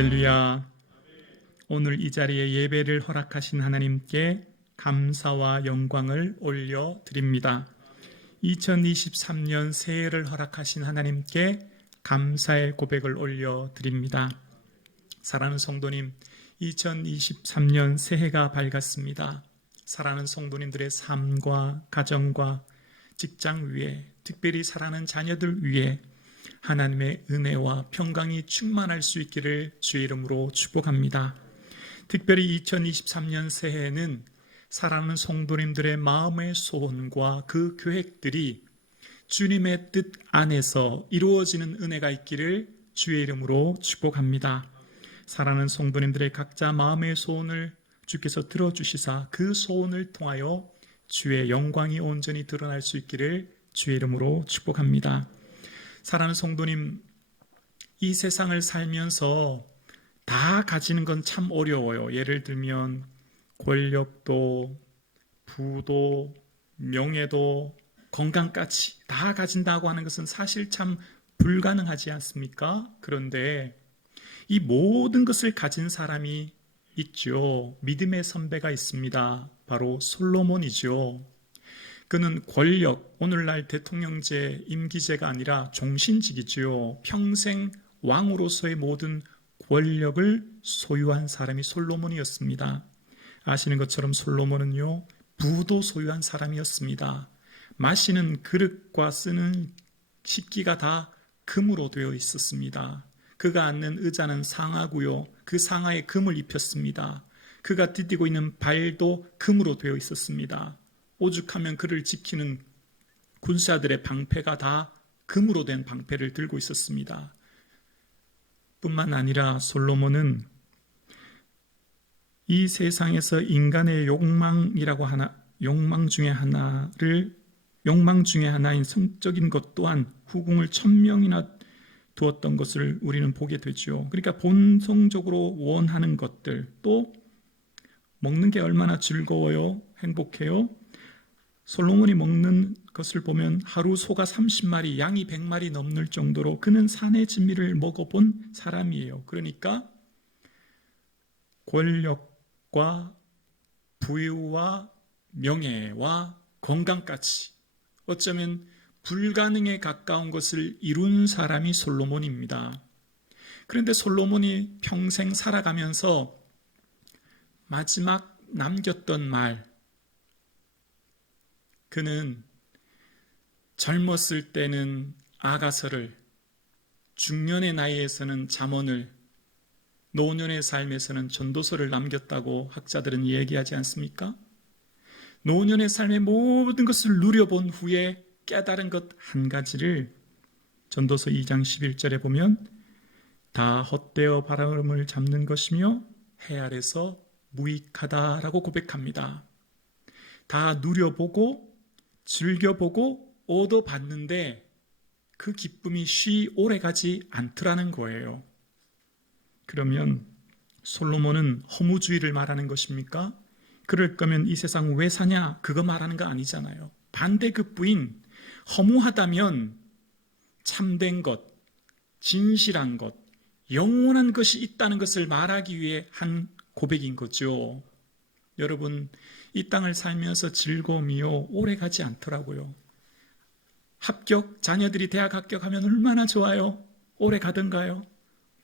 할렐루야. 오늘 이 자리에 예배를 허락하신 하나님께 감사와 영광을 올려드립니다. 2023년 새해를 허락하신 하나님께 감사의 고백을 올려드립니다. 사랑하는 성도님, 2023년 새해가 밝았습니다. 사랑하는 성도님들의 삶과 가정과 직장 위에, 특별히 사랑하는 자녀들 위에 하나님의 은혜와 평강이 충만할 수 있기를 주의 이름으로 축복합니다. 특별히 2023년 새해에는 사랑하는 성도님들의 마음의 소원과 그 계획들이 주님의 뜻 안에서 이루어지는 은혜가 있기를 주의 이름으로 축복합니다. 사랑하는 성도님들의 각자 마음의 소원을 주께서 들어주시사 그 소원을 통하여 주의 영광이 온전히 드러날 수 있기를 주의 이름으로 축복합니다. 사랑하는 성도님, 이 세상을 살면서 다 가지는 건 참 어려워요. 예를 들면 권력도, 부도, 명예도, 건강까지 다 가진다고 하는 것은 사실 참 불가능하지 않습니까? 그런데 이 모든 것을 가진 사람이 있죠. 믿음의 선배가 있습니다. 바로 솔로몬이죠. 그는 권력, 오늘날 대통령제, 임기제가 아니라 종신직이지요. 평생 왕으로서의 모든 권력을 소유한 사람이 솔로몬이었습니다. 아시는 것처럼 솔로몬은요, 부도 소유한 사람이었습니다. 마시는 그릇과 쓰는 식기가 다 금으로 되어 있었습니다. 그가 앉는 의자는 상아고요, 그 상아에 금을 입혔습니다. 그가 디디고 있는 발도 금으로 되어 있었습니다. 오죽하면 그를 지키는 군사들의 방패가 다 금으로 된 방패를 들고 있었습니다. 뿐만 아니라 솔로몬은 이 세상에서 인간의 욕망 중에 하나인 성적인 것 또한 후궁을 1000명이나 두었던 것을 우리는 보게 되죠. 그러니까 본성적으로 원하는 것들, 또 먹는 게 얼마나 즐거워요, 행복해요. 솔로몬이 먹는 것을 보면 하루 소가 30마리, 양이 100마리 넘는 정도로 그는 산의 진미를 먹어본 사람이에요. 그러니까 권력과 부유와 명예와 건강까지 어쩌면 불가능에 가까운 것을 이룬 사람이 솔로몬입니다. 그런데 솔로몬이 평생 살아가면서 마지막 남겼던 말, 그는 젊었을 때는 아가서를, 중년의 나이에서는 잠언을, 노년의 삶에서는 전도서를 남겼다고 학자들은 얘기하지 않습니까? 노년의 삶의 모든 것을 누려본 후에 깨달은 것 한 가지를 전도서 2장 11절에 보면 다 헛되어 바람을 잡는 것이며 해 아래서 무익하다라고 고백합니다. 다 누려보고 즐겨보고 얻어봤는데 그 기쁨이 오래가지 않더라는 거예요. 그러면 솔로몬은 허무주의를 말하는 것입니까? 그럴 거면 이 세상 왜 사냐? 그거 말하는 거 아니잖아요. 반대급부인 허무하다면 참된 것, 진실한 것, 영원한 것이 있다는 것을 말하기 위해 한 고백인 거죠. 여러분, 이 땅을 살면서 즐거움이요, 오래 가지 않더라고요. 자녀들이 대학 합격하면 얼마나 좋아요? 오래 가던가요?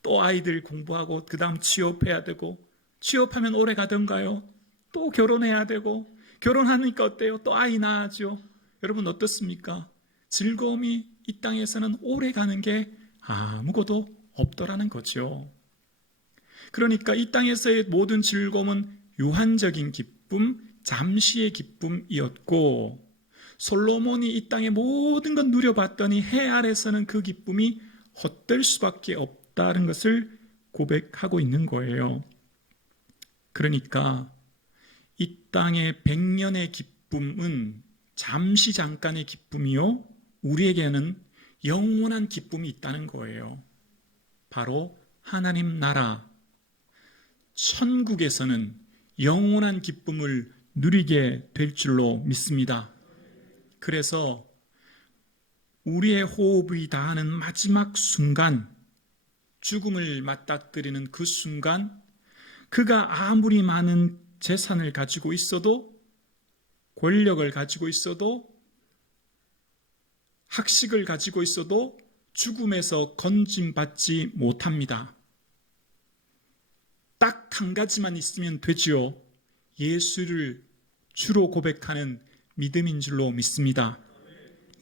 또 아이들 공부하고 그 다음 취업해야 되고, 취업하면 오래 가던가요? 또 결혼해야 되고, 결혼하니까 어때요? 또 아이 낳아죠. 여러분 어떻습니까? 즐거움이 이 땅에서는 오래 가는 게 아무것도 없더라는 거죠. 그러니까 이 땅에서의 모든 즐거움은 유한적인 기쁨, 잠시의 기쁨이었고, 솔로몬이 이 땅의 모든 것 누려봤더니 해 아래서는 그 기쁨이 헛될 수밖에 없다는 것을 고백하고 있는 거예요. 그러니까 이 땅의 100년의 기쁨은 잠시 잠깐의 기쁨이요, 우리에게는 영원한 기쁨이 있다는 거예요. 바로 하나님 나라, 천국에서는 영원한 기쁨을 누리게 될 줄로 믿습니다. 그래서 우리의 호흡이 다하는 마지막 순간 죽음을 맞닥뜨리는 그 순간 그가 아무리 많은 재산을 가지고 있어도, 권력을 가지고 있어도, 학식을 가지고 있어도 죽음에서 건짐받지 못합니다. 딱 한 가지만 있으면 되지요. 예수를 주로 고백하는 믿음인 줄로 믿습니다.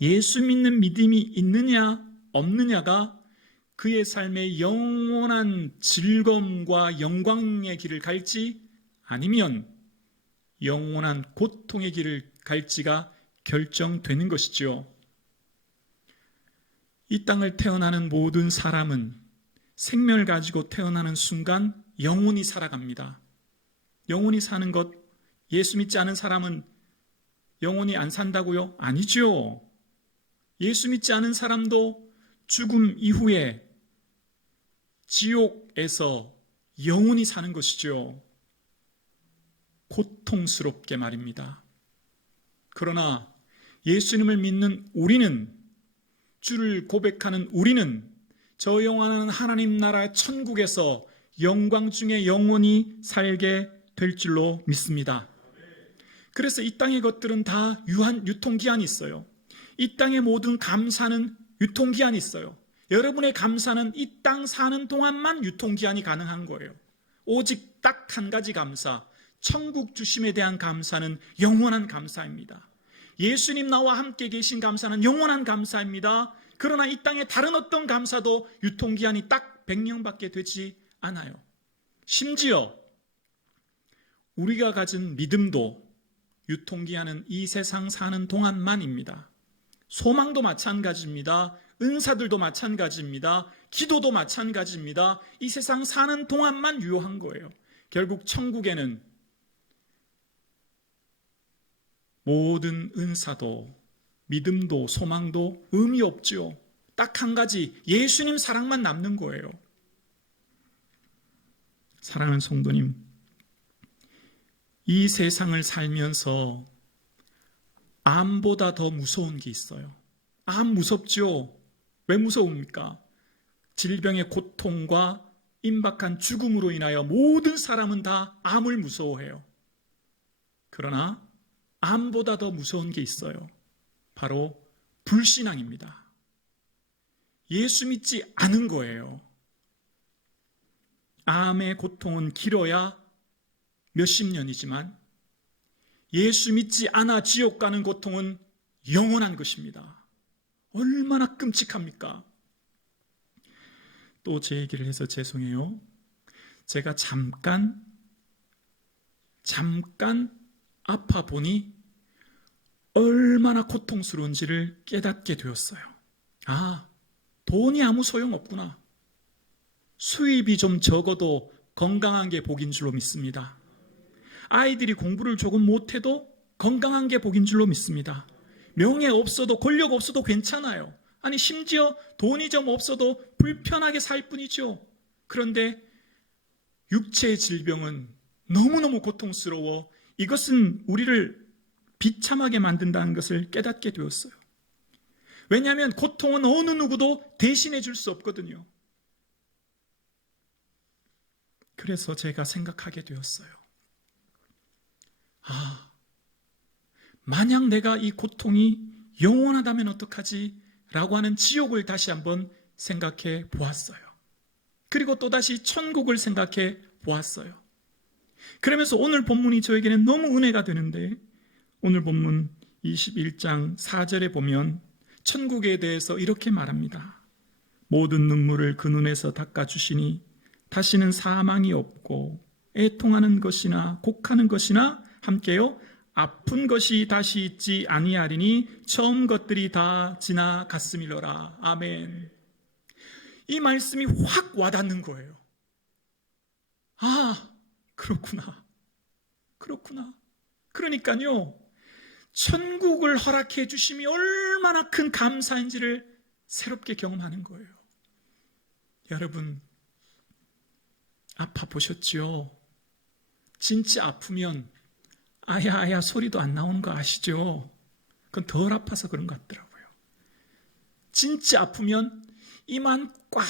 예수 믿는 믿음이 있느냐 없느냐가 그의 삶의 영원한 즐거움과 영광의 길을 갈지 아니면 영원한 고통의 길을 갈지가 결정되는 것이죠. 이 땅을 태어나는 모든 사람은 생명을 가지고 태어나는 순간 영원히 살아갑니다. 영원히 사는 것, 예수 믿지 않은 사람은 영원히 안 산다고요? 아니죠. 예수 믿지 않은 사람도 죽음 이후에 지옥에서 영원히 사는 것이죠. 고통스럽게 말입니다. 그러나 예수님을 믿는 우리는, 주를 고백하는 우리는 저 영원한 하나님 나라 천국에서 영광 중에 영원히 살게 될 줄로 믿습니다. 그래서 이 땅의 것들은 다 유통기한이 있어요. 이 땅의 모든 감사는 유통기한이 있어요. 여러분의 감사는 이 땅 사는 동안만 유통기한이 가능한 거예요. 오직 딱 한 가지 감사, 천국 주심에 대한 감사는 영원한 감사입니다. 예수님 나와 함께 계신 감사는 영원한 감사입니다. 그러나 이 땅의 다른 어떤 감사도 유통기한이 딱 100년밖에 되지 않아요. 심지어 우리가 가진 믿음도 유통기한은 이 세상 사는 동안만입니다. 소망도 마찬가지입니다. 은사들도 마찬가지입니다. 기도도 마찬가지입니다. 이 세상 사는 동안만 유효한 거예요. 결국 천국에는 모든 은사도 믿음도 소망도 의미 없죠. 딱 한 가지, 예수님 사랑만 남는 거예요. 사랑하는 성도님, 이 세상을 살면서 암보다 더 무서운 게 있어요. 암 무섭죠? 왜 무서웁니까? 질병의 고통과 임박한 죽음으로 인하여 모든 사람은 다 암을 무서워해요. 그러나 암보다 더 무서운 게 있어요. 바로 불신앙입니다. 예수 믿지 않은 거예요. 암의 고통은 길어야 몇십 년이지만 예수 믿지 않아 지옥 가는 고통은 영원한 것입니다. 얼마나 끔찍합니까? 또 제 얘기를 해서 죄송해요. 제가 잠깐 아파 보니 얼마나 고통스러운지를 깨닫게 되었어요. 아, 돈이 아무 소용없구나. 수입이 좀 적어도 건강한 게 복인 줄로 믿습니다. 아이들이 공부를 조금 못해도 건강한 게 복인 줄로 믿습니다. 명예 없어도 권력 없어도 괜찮아요. 아니 심지어 돈이 좀 없어도 불편하게 살 뿐이죠. 그런데 육체의 질병은 너무너무 고통스러워 이것은 우리를 비참하게 만든다는 것을 깨닫게 되었어요. 왜냐하면 고통은 어느 누구도 대신해 줄 수 없거든요. 그래서 제가 생각하게 되었어요. 아, 만약 내가 이 고통이 영원하다면 어떡하지? 라고 하는 지옥을 다시 한번 생각해 보았어요. 그리고 또다시 천국을 생각해 보았어요. 그러면서 오늘 본문이 저에게는 너무 은혜가 되는데 오늘 본문 21장 4절에 보면 천국에 대해서 이렇게 말합니다. 모든 눈물을 그 눈에서 닦아주시니 다시는 사망이 없고 애통하는 것이나 곡하는 것이나 함께요 아픈 것이 다시 있지 아니하리니 처음 것들이 다 지나갔음이로라. 아멘. 이 말씀이 확 와닿는 거예요. 아, 그렇구나. 그러니까요 천국을 허락해 주심이 얼마나 큰 감사인지를 새롭게 경험하는 거예요. 여러분 아파 보셨죠? 진짜 아프면 아야 소리도 안 나오는 거 아시죠? 그건 덜 아파서 그런 것 같더라고요. 진짜 아프면 이만 꽉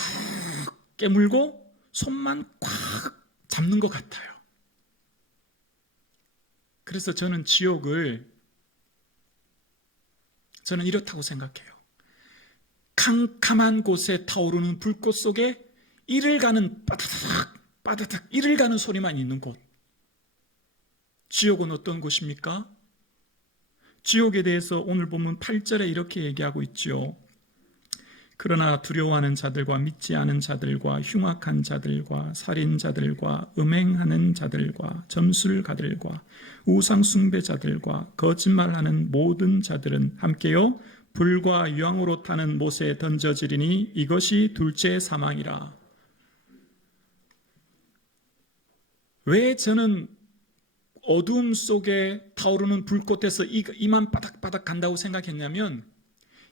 깨물고 손만 꽉 잡는 것 같아요. 그래서 저는 지옥을 이렇다고 생각해요. 캄캄한 곳에 타오르는 불꽃 속에 이를 가는 빠다닥 이를 가는 소리만 있는 곳. 지옥은 어떤 곳입니까? 지옥에 대해서 오늘 보면 8절에 이렇게 얘기하고 있죠. 그러나 두려워하는 자들과 믿지 않은 자들과 흉악한 자들과 살인자들과 음행하는 자들과 점술가들과 우상숭배자들과 거짓말하는 모든 자들은 함께요 불과 유황으로 타는 못에 던져지리니 이것이 둘째 사망이라. 왜 저는 어두움 속에 타오르는 불꽃에서 이만 바닥바닥 간다고 생각했냐면,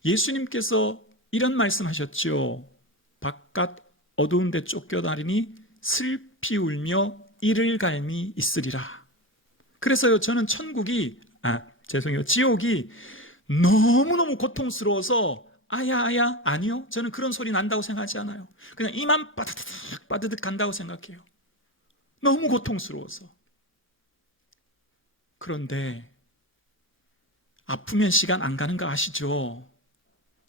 예수님께서 이런 말씀하셨죠. 바깥 어두운 데 쫓겨다니니 슬피 울며 이를 갈미 있으리라. 그래서요, 저는 지옥이 너무너무 고통스러워서 아야 아니요, 저는 그런 소리 난다고 생각하지 않아요. 그냥 이만 빠드득 간다고 생각해요. 너무 고통스러워서. 그런데 아프면 시간 안 가는 거 아시죠?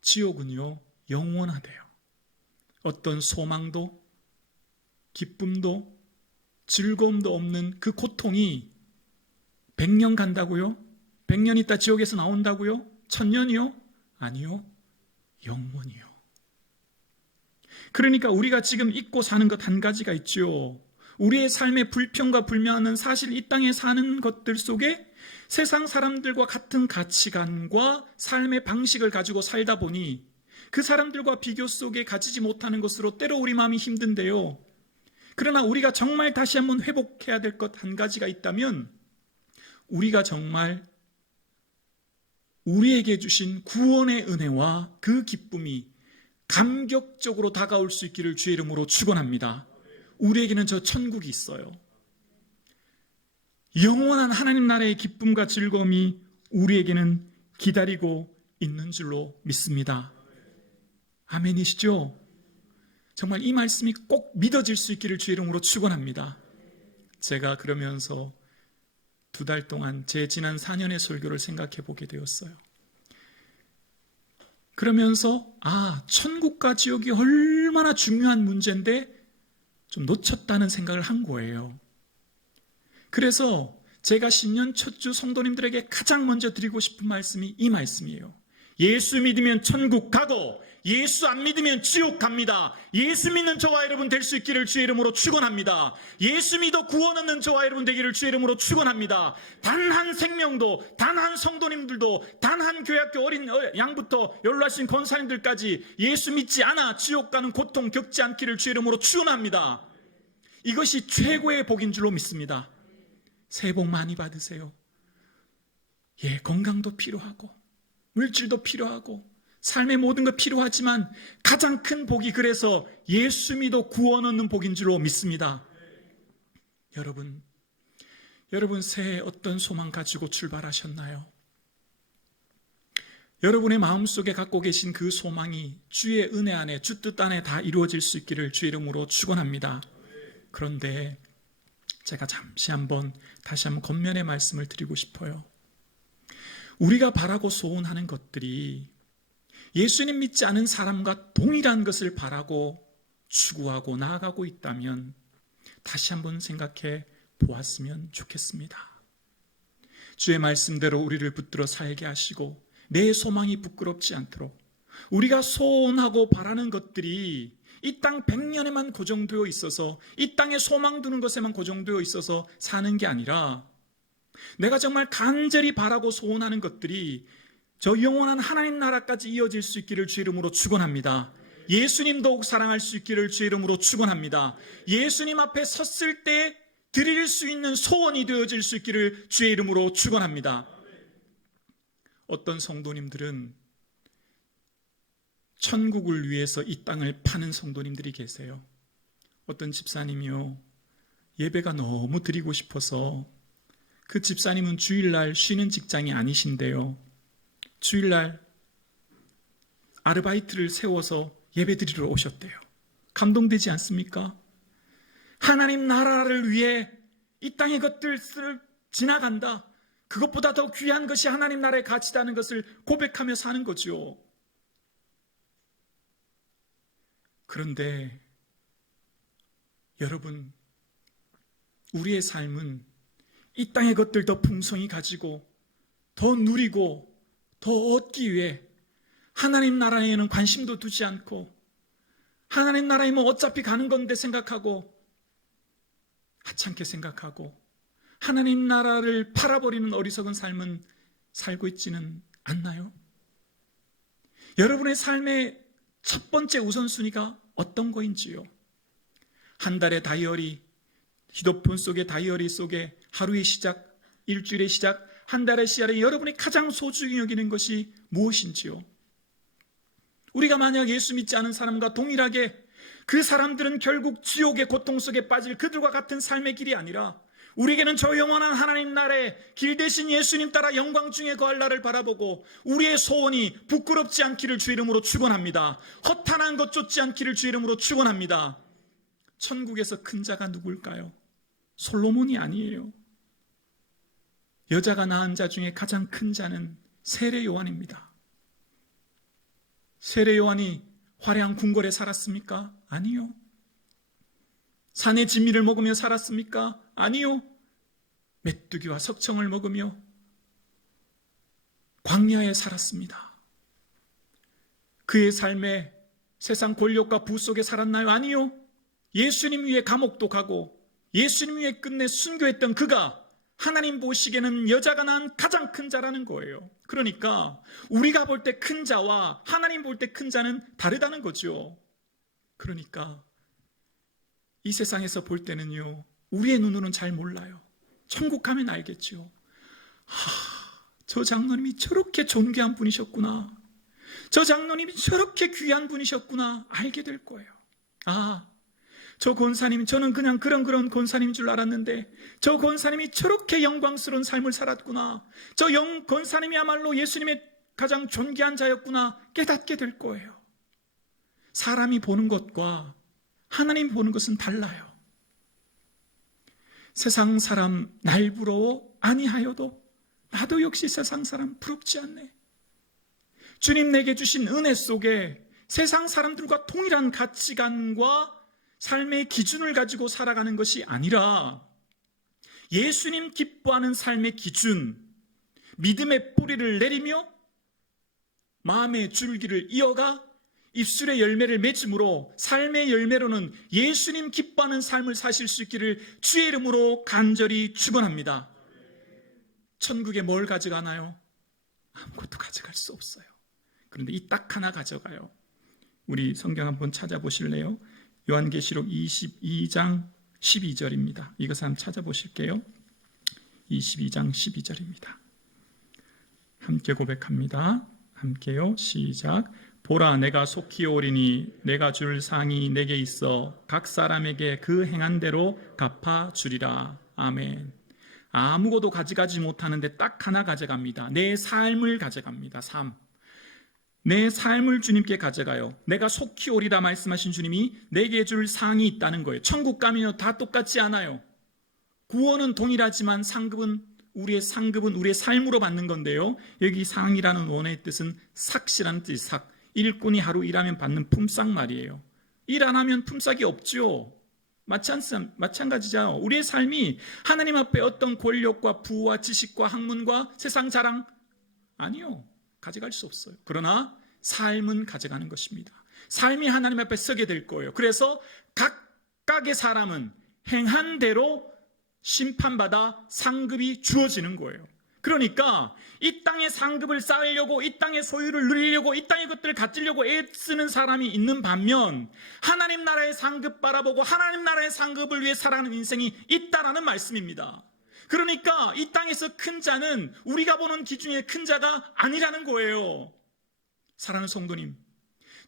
지옥은요 영원하대요. 어떤 소망도 기쁨도 즐거움도 없는 그 고통이 100년 간다고요? 100년 있다 지옥에서 나온다고요? 1000년이요? 아니요, 영원이요. 그러니까 우리가 지금 잊고 사는 것 한 가지가 있죠. 우리의 삶의 불평과 불만은 사실 이 땅에 사는 것들 속에 세상 사람들과 같은 가치관과 삶의 방식을 가지고 살다 보니 그 사람들과 비교 속에 가지지 못하는 것으로 때로 우리 마음이 힘든데요. 그러나 우리가 정말 다시 한번 회복해야 될 것 한 가지가 있다면, 우리가 정말 우리에게 주신 구원의 은혜와 그 기쁨이 감격적으로 다가올 수 있기를 주의 이름으로 축원합니다. 우리에게는 저 천국이 있어요. 영원한 하나님 나라의 기쁨과 즐거움이 우리에게는 기다리고 있는 줄로 믿습니다. 아멘이시죠? 정말 이 말씀이 꼭 믿어질 수 있기를 주의 이름으로 축원합니다. 제가 그러면서 2달 동안 제 지난 4년의 설교를 생각해 보게 되었어요. 그러면서 천국과 지옥이 얼마나 중요한 문제인데 좀 놓쳤다는 생각을 한 거예요. 그래서 제가 신년 첫 주 성도님들에게 가장 먼저 드리고 싶은 말씀이 이 말씀이에요. 예수 믿으면 천국 가고 예수 안 믿으면 지옥 갑니다. 예수 믿는 저와 여러분 될 수 있기를 주의 이름으로 축원합니다. 예수 믿어 구원 얻는 저와 여러분 되기를 주의 이름으로 축원합니다. 단 한 생명도, 단 한 성도님들도, 단 한 교회학교 어린 양부터 연로하신 권사님들까지 예수 믿지 않아 지옥 가는 고통 겪지 않기를 주의 이름으로 축원합니다. 이것이 최고의 복인 줄로 믿습니다. 새해 복 많이 받으세요. 건강도 필요하고 물질도 필요하고 삶의 모든 것 필요하지만 가장 큰 복이 그래서 예수 믿어 구원 얻는 복인 줄로 믿습니다. 여러분 새해 어떤 소망 가지고 출발하셨나요? 여러분의 마음속에 갖고 계신 그 소망이 주의 은혜 안에, 주 뜻 안에 다 이루어질 수 있기를 주의 이름으로 축원합니다. 그런데 제가 다시 한번 겉면의 말씀을 드리고 싶어요. 우리가 바라고 소원하는 것들이 예수님 믿지 않은 사람과 동일한 것을 바라고 추구하고 나아가고 있다면 다시 한번 생각해 보았으면 좋겠습니다. 주의 말씀대로 우리를 붙들어 살게 하시고 내 소망이 부끄럽지 않도록 우리가 소원하고 바라는 것들이 이 땅 100년에만 고정되어 있어서, 이 땅에 소망 두는 것에만 고정되어 있어서 사는 게 아니라, 내가 정말 간절히 바라고 소원하는 것들이 저 영원한 하나님 나라까지 이어질 수 있기를 주의 이름으로 축원합니다. 예수님 더욱 사랑할 수 있기를 주의 이름으로 축원합니다. 예수님 앞에 섰을 때 드릴 수 있는 소원이 되어질 수 있기를 주의 이름으로 축원합니다. 어떤 성도님들은 천국을 위해서 이 땅을 파는 성도님들이 계세요. 어떤 집사님이요, 예배가 너무 드리고 싶어서, 그 집사님은 주일날 쉬는 직장이 아니신데요, 주일날 아르바이트를 세워서 예배 드리러 오셨대요. 감동되지 않습니까? 하나님 나라를 위해 이 땅의 것들을 지나간다. 그것보다 더 귀한 것이 하나님 나라의 가치다는 것을 고백하며 사는 거죠. 그런데 여러분, 우리의 삶은 이 땅의 것들 더 풍성히 가지고 더 누리고 더 얻기 위해 하나님 나라에는 관심도 두지 않고 하나님 나라에 뭐 어차피 가는 건데 생각하고 하찮게 생각하고 하나님 나라를 팔아버리는 어리석은 삶은 살고 있지는 않나요? 여러분의 삶의 첫 번째 우선순위가 어떤 거인지요? 한 달의 다이어리, 휴대폰 속의 다이어리 속에 하루의 시작, 일주일의 시작, 한 달의 시작에 여러분이 가장 소중히 여기는 것이 무엇인지요? 우리가 만약 예수 믿지 않은 사람과 동일하게 그 사람들은 결국 지옥의 고통 속에 빠질 그들과 같은 삶의 길이 아니라 우리에게는 저 영원한 하나님 나라의 길 대신 예수님 따라 영광 중에 거할 날을 바라보고 우리의 소원이 부끄럽지 않기를 주 이름으로 축원합니다. 허탄한 것 쫓지 않기를 주 이름으로 축원합니다. 천국에서 큰 자가 누굴까요? 솔로몬이 아니에요. 여자가 낳은 자 중에 가장 큰 자는 세례 요한입니다. 세례 요한이 화려한 궁궐에 살았습니까? 아니요. 산의 진미를 먹으며 살았습니까? 아니요. 메뚜기와 석청을 먹으며 광야에 살았습니다. 그의 삶에 세상 권력과 부 속에 살았나요? 아니요. 예수님 위해 감옥도 가고 예수님 위해 끝내 순교했던 그가 하나님 보시기에는 여자가 낳은 가장 큰 자라는 거예요. 그러니까 우리가 볼 때 큰 자와 하나님 볼 때 큰 자는 다르다는 거죠. 그러니까 이 세상에서 볼 때는요, 우리의 눈으로는 잘 몰라요. 천국 가면 알겠죠. 저 장로님이 저렇게 존귀한 분이셨구나. 저 장로님이 저렇게 귀한 분이셨구나. 알게 될 거예요. 저 권사님, 저는 그냥 그런 권사님인 줄 알았는데 저 권사님이 저렇게 영광스러운 삶을 살았구나. 저 권사님이야말로 예수님의 가장 존귀한 자였구나. 깨닫게 될 거예요. 사람이 보는 것과 하나님 보는 것은 달라요. 세상 사람 날 부러워 아니하여도 나도 역시 세상 사람 부럽지 않네. 주님 내게 주신 은혜 속에 세상 사람들과 동일한 가치관과 삶의 기준을 가지고 살아가는 것이 아니라 예수님 기뻐하는 삶의 기준, 믿음의 뿌리를 내리며 마음의 줄기를 이어가 입술의 열매를 맺음으로 삶의 열매로는 예수님 기뻐하는 삶을 사실 수 있기를 주의 이름으로 간절히 축원합니다. 천국에 뭘 가져가나요? 아무것도 가져갈 수 없어요. 그런데 이 딱 하나 가져가요. 우리 성경 한번 찾아보실래요? 요한계시록 22장 12절입니다. 이것을 한번 찾아보실게요. 22장 12절입니다. 함께 고백합니다. 함께요. 시작. 보라, 내가 속히 오리니 내가 줄 상이 내게 있어 각 사람에게 그 행한 대로 갚아주리라. 아멘. 아무것도 가져가지 못하는데 딱 하나 가져갑니다. 내 삶을 가져갑니다. 삶. 내 삶을 주님께 가져가요. 내가 속히 오리라 말씀하신 주님이 내게 줄 상이 있다는 거예요. 천국 가면요 다 똑같지 않아요. 구원은 동일하지만 우리의 상급은 우리의 삶으로 받는 건데요. 여기 상이라는 원어의 뜻은 삭시라는 뜻이 삭. 일꾼이 하루 일하면 받는 품삯 말이에요. 일 안 하면 품삯이 없죠. 마찬가지죠. 우리의 삶이 하나님 앞에 어떤 권력과 부와 지식과 학문과 세상 자랑 아니요. 가져갈 수 없어요. 그러나 삶은 가져가는 것입니다. 삶이 하나님 앞에 서게 될 거예요. 그래서 각각의 사람은 행한 대로 심판받아 상급이 주어지는 거예요. 그러니까 이 땅의 상급을 쌓으려고, 이 땅의 소유를 누리려고, 이 땅의 것들을 가지려고 애쓰는 사람이 있는 반면 하나님 나라의 상급 바라보고 하나님 나라의 상급을 위해 살아가는 인생이 있다라는 말씀입니다. 그러니까 이 땅에서 큰 자는 우리가 보는 기준의 큰 자가 아니라는 거예요. 사랑하는 성도님,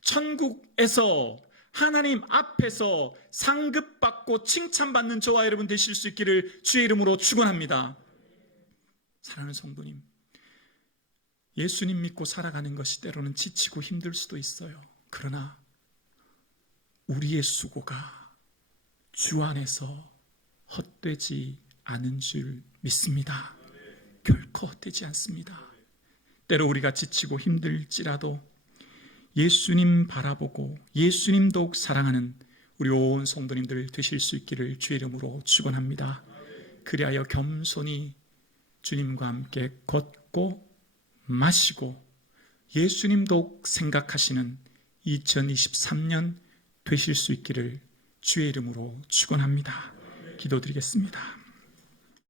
천국에서 하나님 앞에서 상급받고 칭찬받는 저와 여러분 되실 수 있기를 주의 이름으로 축원합니다. 사랑하는 성도님, 예수님 믿고 살아가는 것이 때로는 지치고 힘들 수도 있어요. 그러나 우리의 수고가 주 안에서 헛되지 않은 줄 믿습니다. 결코 헛되지 않습니다. 때로 우리가 지치고 힘들지라도 예수님 바라보고 예수님 더욱 사랑하는 우리 온 성도님들 되실 수 있기를 주의 이름으로 축원합니다. 그리하여 겸손히 주님과 함께 걷고 마시고 예수님 더욱 생각하시는 2023년 되실 수 있기를 주의 이름으로 축원합니다. 기도드리겠습니다.